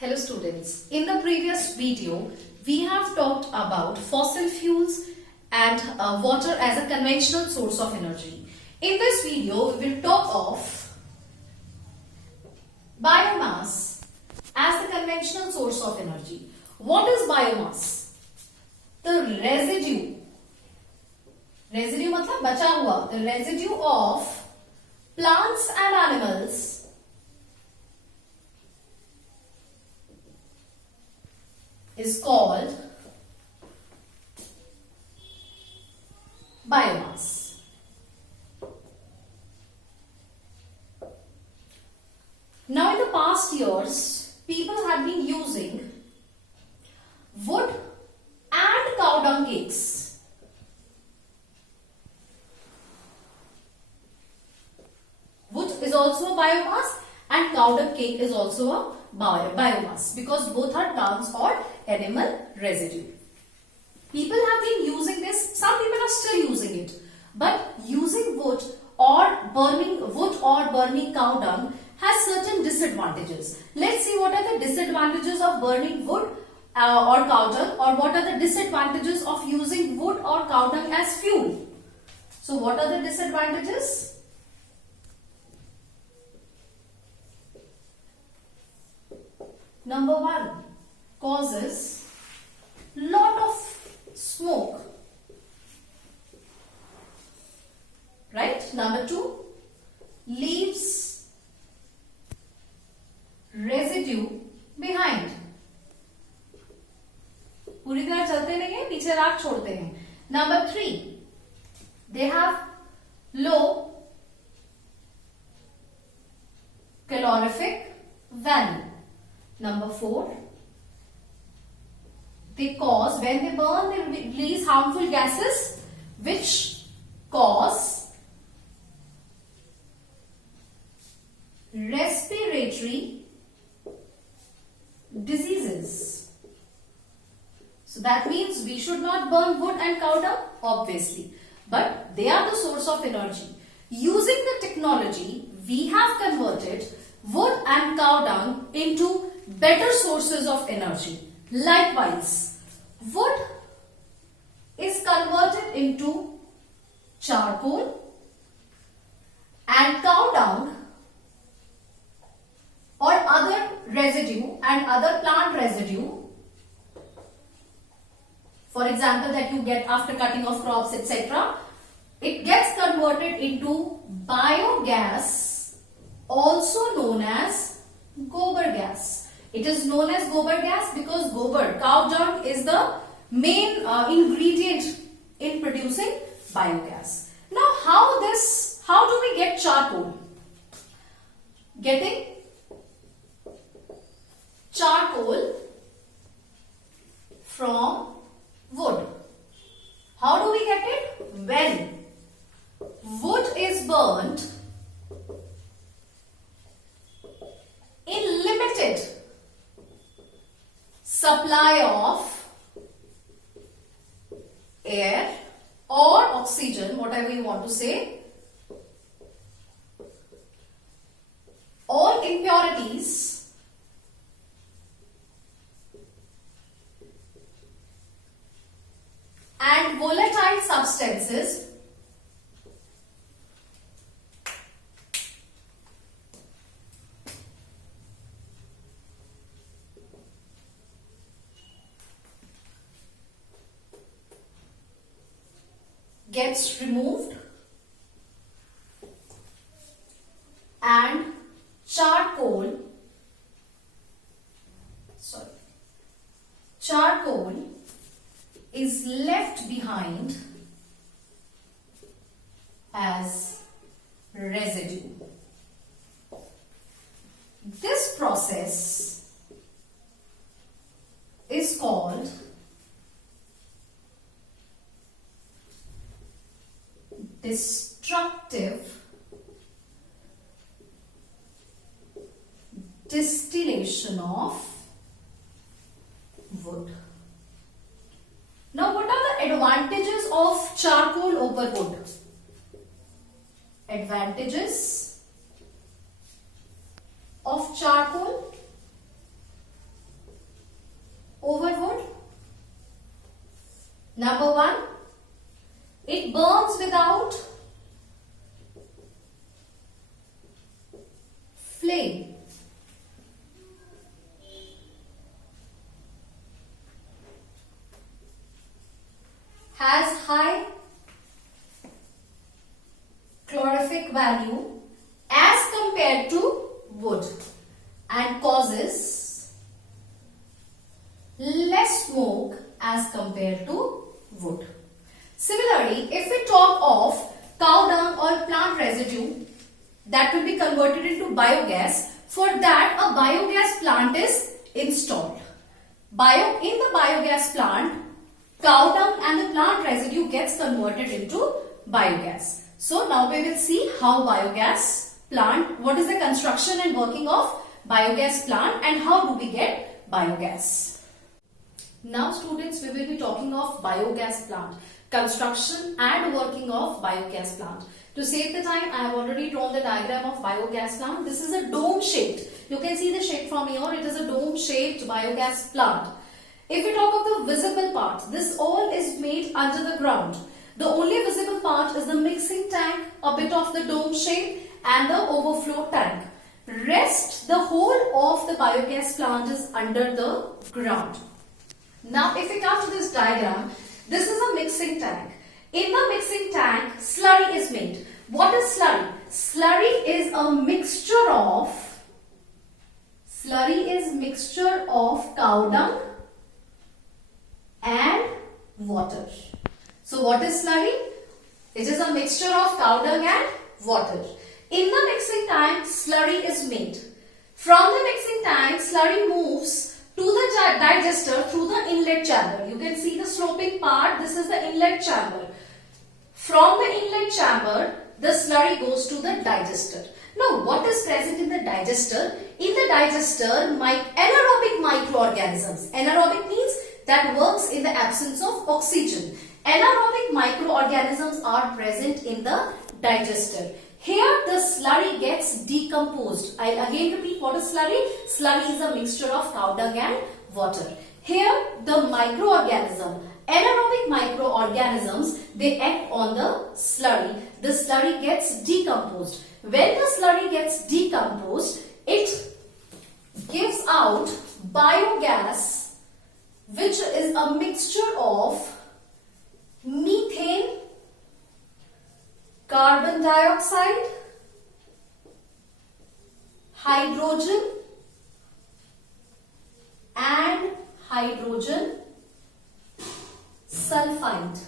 Hello students, in the previous video we have talked about fossil fuels and water as a conventional source of energy. In this video we will talk of biomass as the conventional source of energy. What is biomass? The residue मतलब बचा हुआ, the residue of plants and animals is called biomass. Now in the past years, people have been using wood and cow dung cakes. Wood is also a biomass and cow dung cake is also a biomass because both are plants or animal residue. People have been using this, some people are still using it, but using wood or burning cow dung has certain disadvantages. Let's see what are the disadvantages of burning wood or cow dung, or what are the disadvantages of using wood or cow dung as fuel. So what are the disadvantages? Number 1, causes lot of smoke, right? Number 2, leaves residue behind. पूरी तरह चलते नहीं है, पीछे राख छोड़ते हैं. Number 3, they have low calorific value. Number 4, they cause, when they burn, they release harmful gases which cause respiratory diseases. So that means we should not burn wood and cow dung, obviously, but they are the source of energy. Using the technology, we have converted wood and cow dung into better sources of energy. Likewise, wood is converted into charcoal and cow dung or other residue and other plant residue, for example, that you get after cutting of crops, etc. It gets converted into biogas, also known as gobar gas. It is known as gobar gas because gobar, cow dung, is the main ingredient in producing biogas. Now how do we get charcoal? Getting charcoal from wood. How do we get it? When wood is burnt in limited supply of air or oxygen, whatever you want to say, all impurities and volatile substances gets removed and charcoal is left behind as residue. This process is called destructive distillation of wood. Now what are the advantages of charcoal over wood? Advantages of charcoal. value as compared to wood and causes less smoke as compared to wood. Similarly, if we talk of cow dung or plant residue that will be converted into biogas, for that a biogas plant is installed. In the biogas plant, cow dung and the plant residue gets converted into biogas. So now we will see how biogas plant, what is the construction and working of biogas plant and how do we get biogas. Now students, we will be talking of biogas plant, construction and working of biogas plant. To save the time, I have already drawn the diagram of biogas plant. This is a dome shaped. You can see the shape from here. It is a dome shaped biogas plant. If we talk of the visible part, this all is made under the ground. The only visible part is the mixing tank, a bit of the dome shape and the overflow tank. Rest, the whole of the biogas plant is under the ground. Now if we come to this diagram, this is a mixing tank. In the mixing tank, slurry is made. What is slurry? Slurry is a mixture of cow dung and water. So what is slurry? It is a mixture of cow dung and water. In the mixing tank, slurry is made. From the mixing tank, slurry moves to the digester through the inlet chamber. You can see the sloping part. This is the inlet chamber. From the inlet chamber, the slurry goes to the digester. Now, what is present in the digester? In the digester, anaerobic microorganisms. Anaerobic means that works in the absence of oxygen. Anaerobic microorganisms are present in the digester. Here, the slurry gets decomposed. I'll again repeat what is slurry. Slurry is a mixture of cow dung and water. Here, the anaerobic microorganisms, they act on the slurry. The slurry gets decomposed. When the slurry gets decomposed, it gives out biogas, which is a mixture of methane, carbon dioxide, hydrogen and hydrogen sulfide.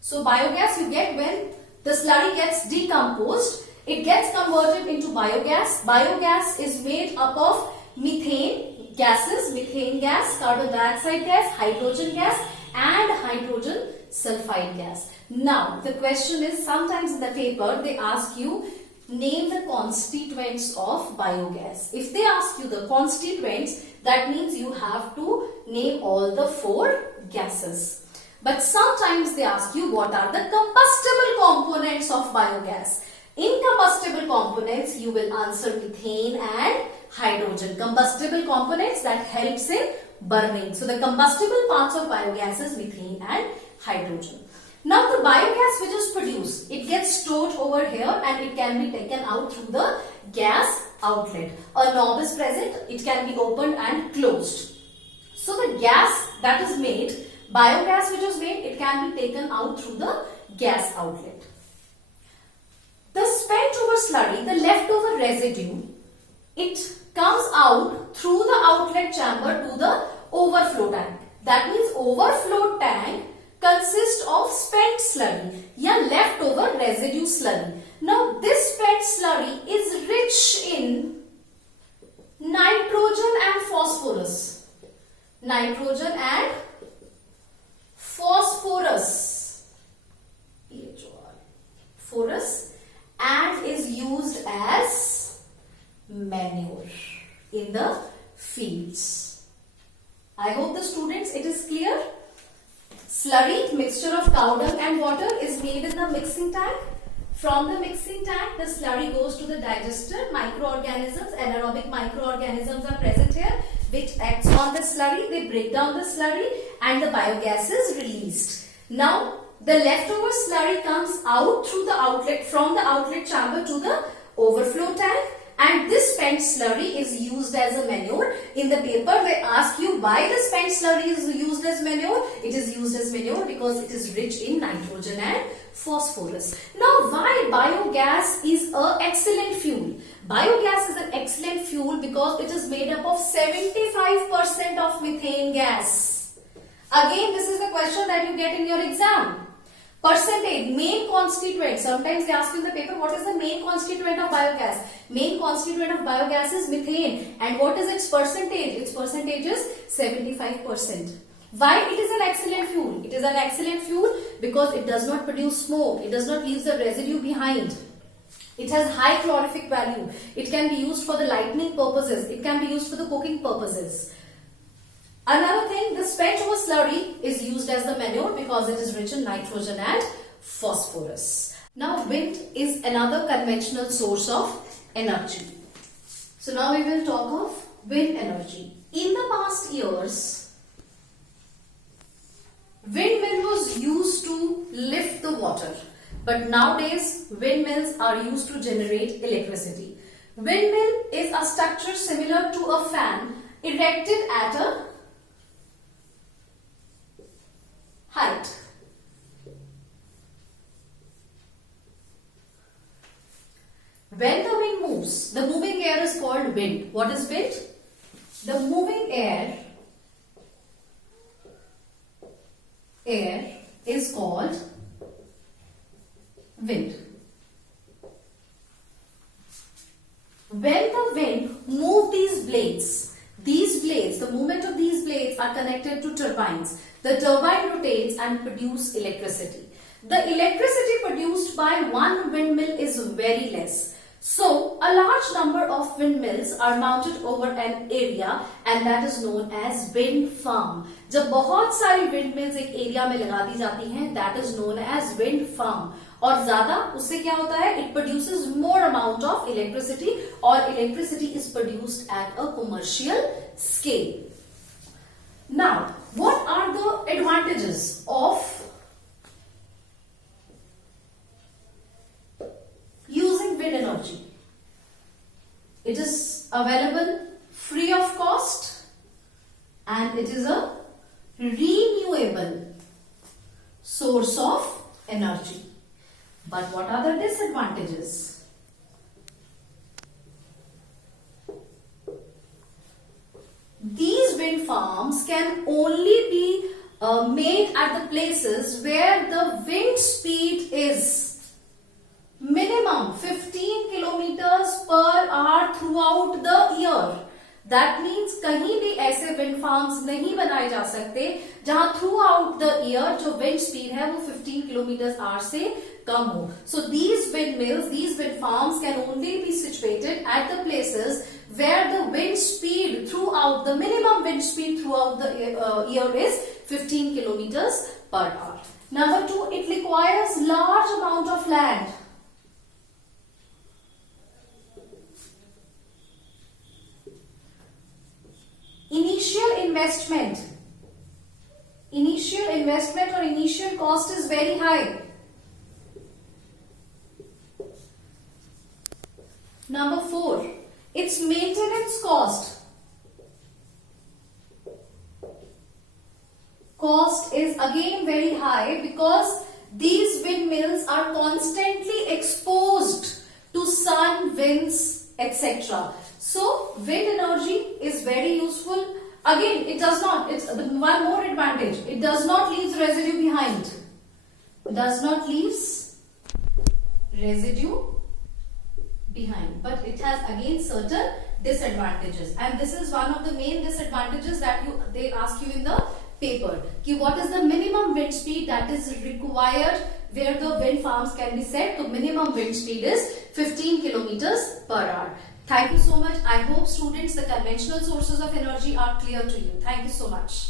So biogas you get when the slurry gets decomposed, it gets converted into biogas. Biogas is made up of methane gases, methane gas, carbon dioxide gas, hydrogen gas and hydrogen sulfide gas. Now the question is, sometimes in the paper they ask you name the constituents of biogas. If they ask you the constituents, that means you have to name all the 4 gases. But sometimes they ask you what are the combustible components of biogas. In combustible components, you will answer methane and hydrogen. Combustible components that helps in burning. So the combustible parts of biogas is methane and hydrogen. Now the biogas which is produced, it gets stored over here and it can be taken out through the gas outlet. A knob is present, it can be opened and closed. So the gas that is made, biogas which is made, it can be taken out through the gas outlet. The spent over slurry, the leftover residue, it comes out through the outlet chamber to the overflow tank. That means overflow tank consists of spent slurry, leftover residue slurry. Now this spent slurry is rich in nitrogen and phosphorus. Nitrogen and phosphorus. And is used as manure in the fields. I hope the students it is clear. Slurry, mixture of cow dung and water, is made in the mixing tank. From the mixing tank, the slurry goes to the digester. Microorganisms, anaerobic microorganisms are present here, which acts on the slurry. They break down the slurry and the biogas is released. Now, the leftover slurry comes out through the outlet, from the outlet chamber to the overflow tank. and this spent slurry is used as a manure. In the paper they ask you why the spent slurry is used as manure. It is used as manure because it is rich in nitrogen and phosphorus. Now why biogas is an excellent fuel? Biogas is an excellent fuel because it is made up of 75% of methane gas. Again, this is the question that you get in your exam. Percentage, main constituent. Sometimes they ask you in the paper, what is the main constituent of biogas? Main constituent of biogas is methane. And what is its percentage? Its percentage is 75%. Why it is an excellent fuel? It is an excellent fuel because it does not produce smoke. It does not leave the residue behind. It has high calorific value. It can be used for the lighting purposes. It can be used for the cooking purposes. Another thing, the spent over slurry is used as the manure because it is rich in nitrogen and phosphorus. Now wind is another conventional source of energy. So now we will talk of wind energy. In the past years, windmill was used to lift the water. But nowadays, windmills are used to generate electricity. Windmill is a structure similar to a fan erected at a height. When the wind moves, the moving air is called wind. What is wind? The moving air is called wind. When the wind moves these blades, the movement of these blades are connected to turbines. The turbine rotates and produces electricity. The electricity produced by one windmill is very less. So, a large number of windmills are mounted over an area and that is known as wind farm. जब बहुत सारी windmills एक area में लगा दी जाती हैं, that is known as wind farm. और ज्यादा उससे क्या होता है? It produces more amount of electricity or electricity is produced at a commercial scale. Now, what are the advantages of using wind energy? It is available free of cost and it is a renewable source of energy. But what are the disadvantages? These wind farms can only be made at the places where the wind speed is minimum 15 kilometers per hour throughout the year. That means कहीं भी ऐसे wind farms नहीं बनाए जा सकते जहां throughout the year जो wind speed है वो 15 kilometers hour से कम हो. So these windmills, these wind farms can only be situated at the places where the wind speed throughout, the minimum wind speed throughout the year is 15 kilometers per hour. Number 2, it requires large amount of land. Initial investment or initial cost is very high. Number 4, its maintenance cost. Cost is again very high because these windmills are constantly exposed to sun, winds, etc. So, wind energy is very useful. Again, it does not, it's one more advantage. It does not leave residue behind. Does not leave residue behind. But it has again certain disadvantages. And this is one of the main disadvantages that they ask you in the paper. What is the minimum wind speed that is required where the wind farms can be set? The minimum wind speed is 15 kilometers per hour. Thank you so much. I hope students, the conventional sources of energy are clear to you. Thank you so much.